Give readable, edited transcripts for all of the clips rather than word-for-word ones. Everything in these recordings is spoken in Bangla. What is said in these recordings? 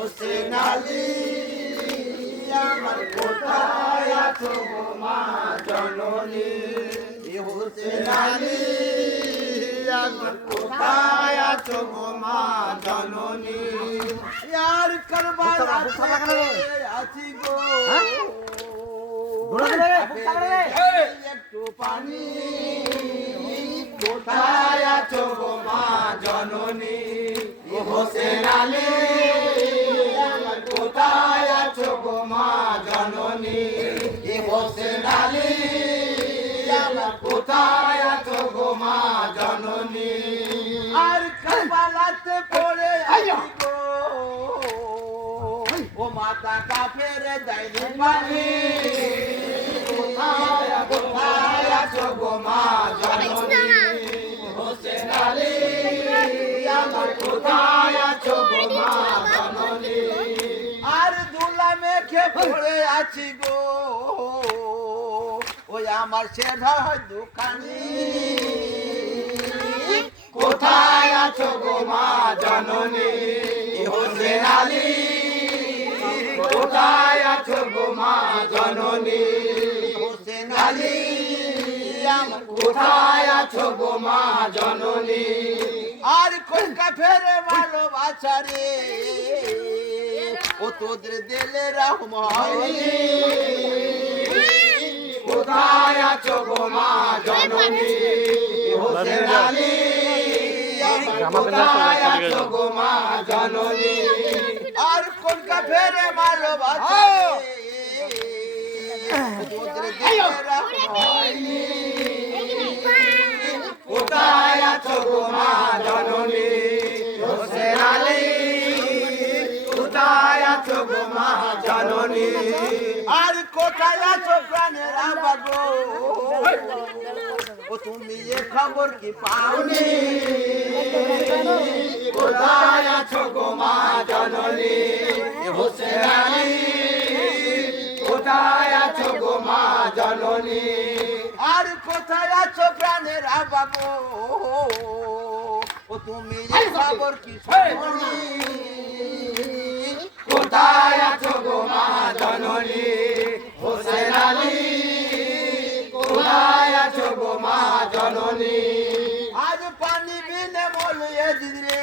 হোসেন আলী আমার কোথায় আছো গো মা জননী হোসেন আলী আমার কোথায় আছো গো মা জননী यार করবালাতে আছি গো একটু পানি কোথায় আছো গো মা জননী হোসেন আলী আমার কোথায় আছো গো মা জননী হোসেন আলী আমার কোথায় আছো গো মা জননী আর করবালাতে পড়ে আছি গো ও মাতা কাফের দাইনি পানি কোথায় আছো গো মা জননী হোসেন আলী আমার কোথায় আছো গো মা জননী আর দুলা মেখে পড়ে আছি গো ওই আমার সেধা দোকানি কোথায় আছো গো মা জননী হোসেন আলী কোথায় আছো গো মা জননী হোসেন আলী আমার কোথায় আছো গো মা জননী আর কোন কাফেরে ভালোবাসা রে ও তোদের দিলে রহম হয়নি কোথায় আছো গো মা জননী হোসেন আলী কোথায় আছো গো মা জননী আর কোন কাফেরে ভালোবাসা তোদের দিলে রহম হয়নি কোথায় আছো গো মা জননী হোসেন আলী কোথায় আছো গো মা জননী আর কোথায় আছো প্রাণের আবা গো ও তুমি এ খবর কি পাওনি কোথায় আছো গো মা জননী হোসেন আলী কোথায় আছো গো মা জননী আর কোথায় আছো প্রাণের আবা গো ও তুমি এ খবর কি পাওনি কোথায় আছো গো মা জননী হোসেন আলী কোথায় আছো গো মা জননী আজ পানি বিনে মলিয়ে দিলে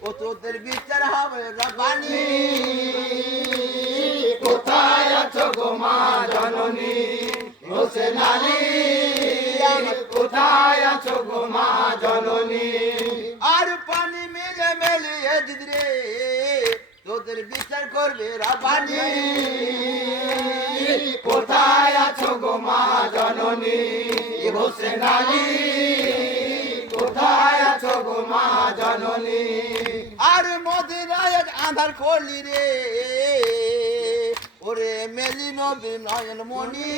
ও তোদের বিচার হবে রবানি কোথায় আছো গো মা জননী হোসেন আলী কোথায় আছো গো মা জননী আর পানি মিলে মিলিয়ে দিলে তোদের বিচার করবে রবানি কোথায় আছো গো মা জননী হোসেন আলী কোথায় আছো গো মা জননী আর মদিনায় আধার করলি রে ওরে মেলি নবী নয়ন মণি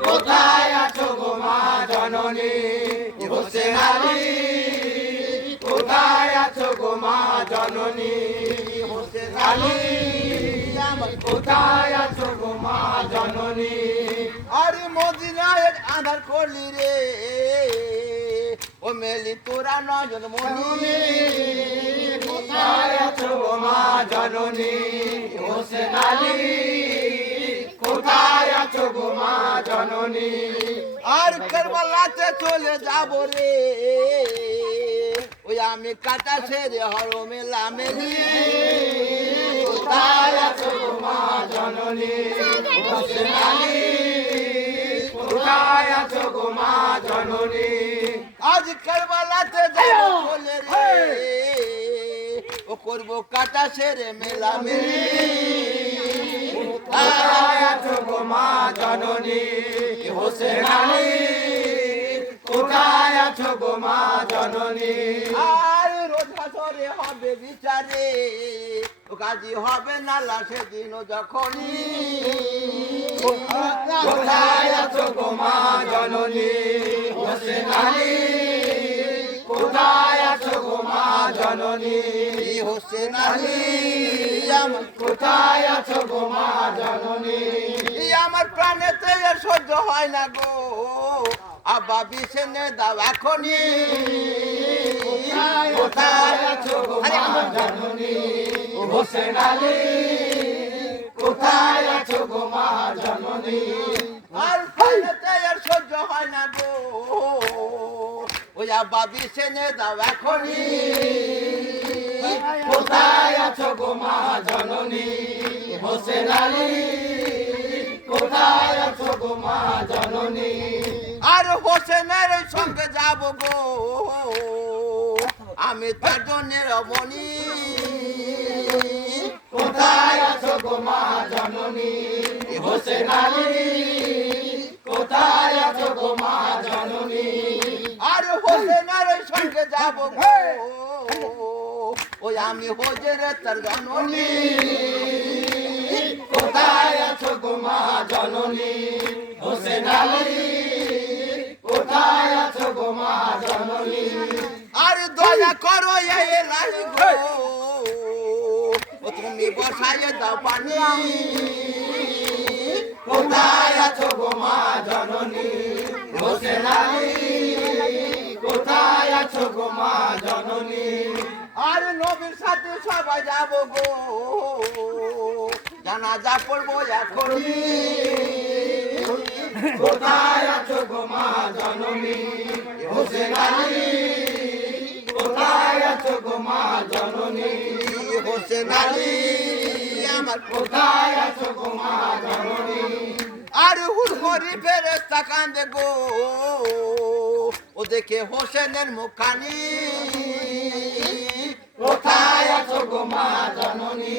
কোথায় আছো গো মা জননী হোসেন আলী কোথায় আছো গো মা জননী হোসেন আলী আমার কোথায় আছো গো মা জননী আরে মদিনায় আধার করলি রে ও মেলি তোরা নয়ন মণি কোথায় আছো গো মা জননী হোসেন আলী কোথায় আছো গো মা জননী আর কারবালাতে চলে যাব রে ওই আমি কাটা ছেড়ে হরমে লামেলি কোথায় আছো গো মা জননী হোসেন আলী কোথায় আছো গো মা জননী আজ কারবালাতে যাব বলে রে ও করবো কাটা ছেড়ে মেলামেলি কোথায় আছো গো মা জননী হোসেন আলী কোথায় আছো গো মা জননী আর রোজ হাসরে হবে বিচারে কাজী হবে না লাশে দিন যখনই কোথায় আছো গো মা জননী হোসেন আলী কোথায় আছো গো মা জননী হোসেন আলী আমার কোথায় আছো গো মা জননী আমার প্রাণেতে সহ্য হয় না গো আব্বা বিছনে দাও এখনই কোথায় আছো গো মা জননী হোসেন আলী কোথায় আছো গো মা জননী আর ফাইনাতে আর সহ্য হয় না গো ওই আব্বা বিছনে দাও এখনই কোথায় আছো গো মা জননী হোসেন আলী কোথায় আছো গো মা জননী আর হোসেনের সঙ্গে যাব গো আমি তার জন্য রমণী কোথায় আছো গো মা জননী হোসেন আলী কোথায় আছো গো মা জননী আর হোসেনের সঙ্গে যাব গো ওই আমি হোজের তার জননী কোথায় আছো গো মা জননী হোসেন আলী কোথায় আছো গো মা জননী আর দয়া করো এই লাহি গো ও তুমি বসায় দাও পানি কোথায় আছো গো মা জননী হোসেন আলী কোথায় আছো গো মা জননী আর নবীর সাথে সবাই যাব গো জানাজা পড়বো এখনই কোথায় আছো গো মা জননী হোসেন আলী কোথায় আছো গো মা জননী হোসেন আলী আমার কোথায় আছো গো মা জননী আর হুড় ফেরেশতা কান্দে গো ও দেখে হোসেনের মুখানি কোথায় আছো গো মা জননী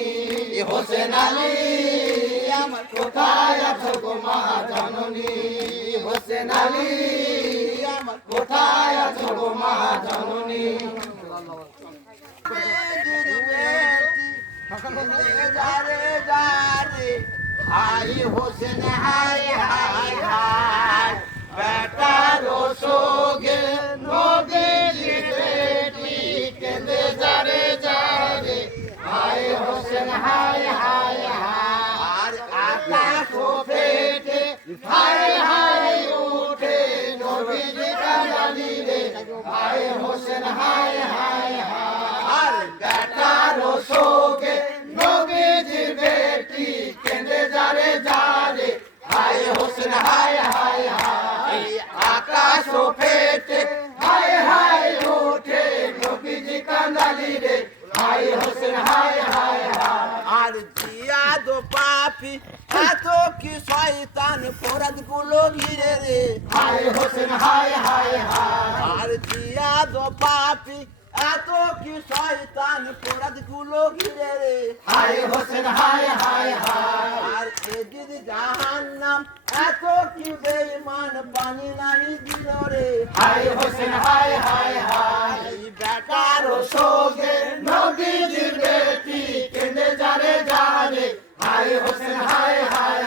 হোসেন আলী আমার কোথায় আছো গো মা জননী হোসেন আলী আমার কোথায় আছো গো মা জননী যারে যারে হাই হোসেন হাই হাই হাই বেটার সোগে নবীজির বেটি কেঁদে যারে যারে হাই হোসেন হাই হাই হাই আর আকাশ ফেটে হাই হাই উঠে নবীজি কাঁদালি রে হাই হোসেন হাই হাই হাই আর বেটার সোগে নবীজির বেটি কেঁদে যারে যারে হাই হোসেন হাই হাই হাই আকাশ ফেটে হাই হাই উঠে নবীজি কাঁদালি রে হাই হোসেন হাই হাই হাই আর জিয়াদ পাপি এত কি শয়তান ফরাদ গুলো ঘিরে রে হাই হোসেন হাই হাই হাই আর জিয়াদ পাপি এত কি শয়তান ফরাদ গুলো ঘিরে রে হাই হোসেন হাই হাই হাই আর এদিন জাহান্নাম এত কি বেঈমান পানি নাই দিল রে হাই হোসেন হাই হাই হাই বেটার সোগে নবীজির বেটি কেঁদে যারে যারে হাই হোসেন হাই হাই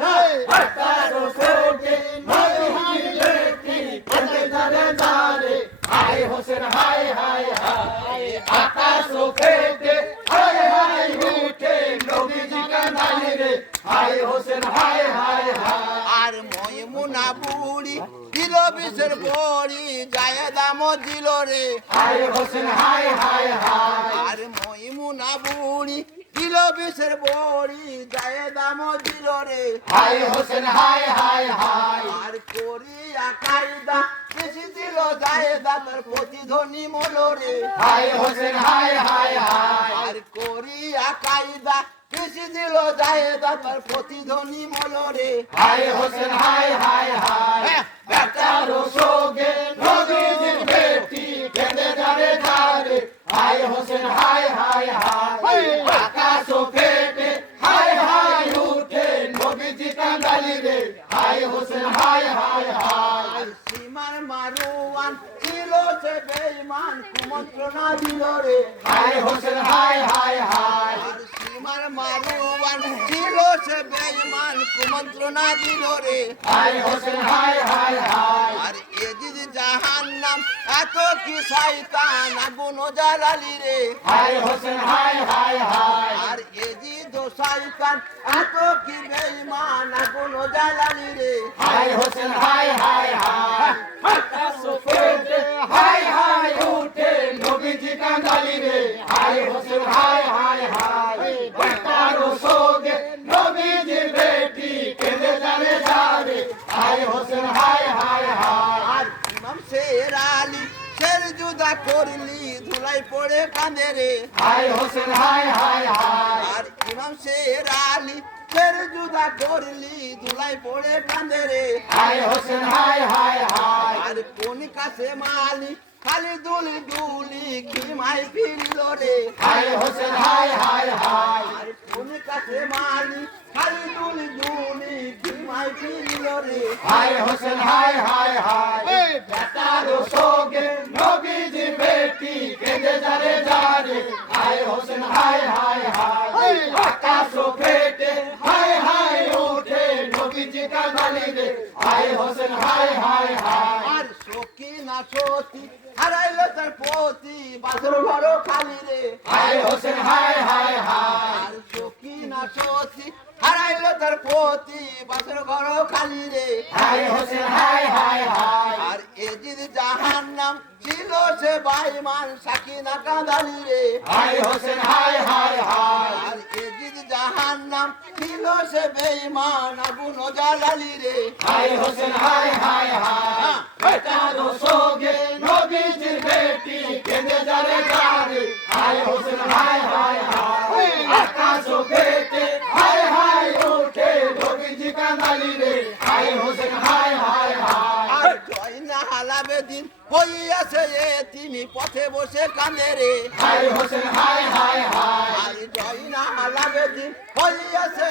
হাই বেটার সোগে নবীজির বেটি কেঁদে যারে যারে হাই হোসেন হাই হাই হাই আকাশ ফেটে হাই হাই উঠে নবীজি কাঁদালি রে হাই হোসেন হাই হাই হাই আর ময়মুনা বুড়ি দিল বিষের বড়ি যায় দাম দিল রে হাই হোসেন হাই হাই হাই আর ময়মুনা বুড়ি দিল বিষের বড়ি যায় দাম দিল রে হাই হোসেন হাই হাই হাই আর কোরিয়া কায়দা বেশি দিল যায় দাতার প্রতিধ্বনি মলো রে হাই হোসেন হাই হাই হাই আর কোরিয়া কায়দা বেশি দিল যায় দাতার প্রতিধ্বনি মলো রে হাই হোসেন হাই হাই হাই বেটার সোগে নবীজির বেটি কেঁদে যারে যারে হাই হোসেন হাই হাই হাই আকাশ ফেটে হাই হাই উঠে নবীজি কাঁদালি রে হাই হোসেন হাই হাই হাই সীমার মারুয়ান ছিল সে বেঈমান কুমন্ত্রণা দিল রে হাই হোসেন হাই হাই হাই সীমার মারুয়ান ছিল সে বেঈমান কুমন্ত্রণা দিল রে হাই হোসেন হাই হাই হাই আর এজিদ জাহান্নাম এত কি শয়তান আগুন জ্বালালি রে হাই হোসেন হাই হাই হাই আর এজিদ শয়তান এত কি বেঈমান আগুন জ্বালানি রে হায় হোসেন হায় হায় হায় আকাশ ফেটে হায় হায় উঠে নবীজি কাঙ্গালি রে হায় হোসেন হায় হায় হায় বেটার সোগে নবীজির বেটি কেঁদে জানে যারে হায় হোসেন হায় হায় হায় আর ইমাম শের আলী শের জুদা করলি ধুলাই পড়ে কাঁদে রে হায় হোসেন হায় হায় হায় আর ইমাম শের আলী শের জুদা করলি ধুলাই পড়ে কাঁদে রে হায় হোসেন হায় হায় হায় আর কোন কাছে মালি খালি দুলি দুলি খিমাই ফিরিল রে হায় হোসেন হায় হায় হায় আর কোন কাছে মালি খালি দুলি দুলি খিমাই ফিরিল রে হায় হোসেন হায় হায় হায় বেটার সোগে নবীজির বেটি কেঁদে যারে যারে হায় হোসেন হায় হায় হায় আকাশ ফেটে হায় হায় ওঠে নবীজি কাঁদালি রে হায় হোসেন হায় হায় হায় আর সখী না সতী হারাইল তার পতি বাসর ঘর খালি রে হায় হোসেন হায় হায় হায় আর সখী না সতী হারাইল তার পতি বাসর ঘর খালি রে হায় হোসেন হায় হায় হায় আর এজিদ জাহান্নাম ছিল সে বাইমান সাকিনা কাঁদালি রে হায় হোসেন হায় হায় হায় আর এজিদ জাহান্নাম ছিল সে বেঈমান আগুন জ্বালালি রে হায় হোসেন হায় হায় হায় বেটার সোগে নবীজির বেটি কেঁদে যারে যারে হায় হোসেন হায় হায় হায় আকাশ ফেটে হায় হায় ওঠে নবীজি কাঁদালি রে হায় হোসেন হায় হায় হায় আর জয় না হালাবে দিন হইয়াছে তিনি পথে বসে কাঁদে রে হায় হোসেন হায় হায় হায় আর জয় না হালাবে দিন হইয়াছে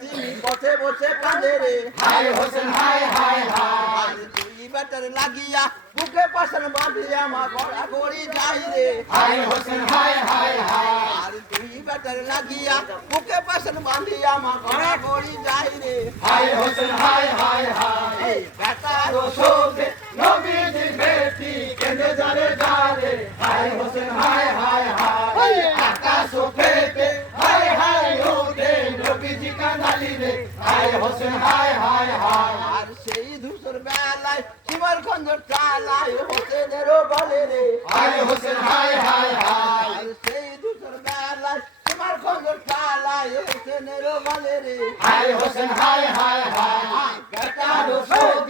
তিনি পথে বসে কাঁদে রে হায় হোসেন হায় হায় হায় আর দুই বেটার লাগিয়া বুকে পাশন বাঁধিয়া মা গড়া গড়ি যাই রে হায় হোসেন হায় হায় হায় আর দুই বেটার লাগিয়া বুকে পাশন বাঁধিয়া মা গড়া গড়ি যাই রে হায় হোসেন হায় হায় হায় এই বেটার সোগে নবীজির বেটি কেঁদে যারে যারে হায় হোসেন হায় হায় হায় আকাশ ফেটে হায় হায় ওঠে নবীজি কাঁদালি রে হায় হোসেন হায় হায় হায় আর সেই ধূসর বেলায় শিবার খঞ্জর চালায় হোসেনেরও বলে রে হায় হোসেন হায় হায় হায় আর সেই ধূসর বেলায় শিবার খঞ্জর চালায় হোসেনেরও বলে রে হায় হোসেন হায় হায় হায় বেটার সোগে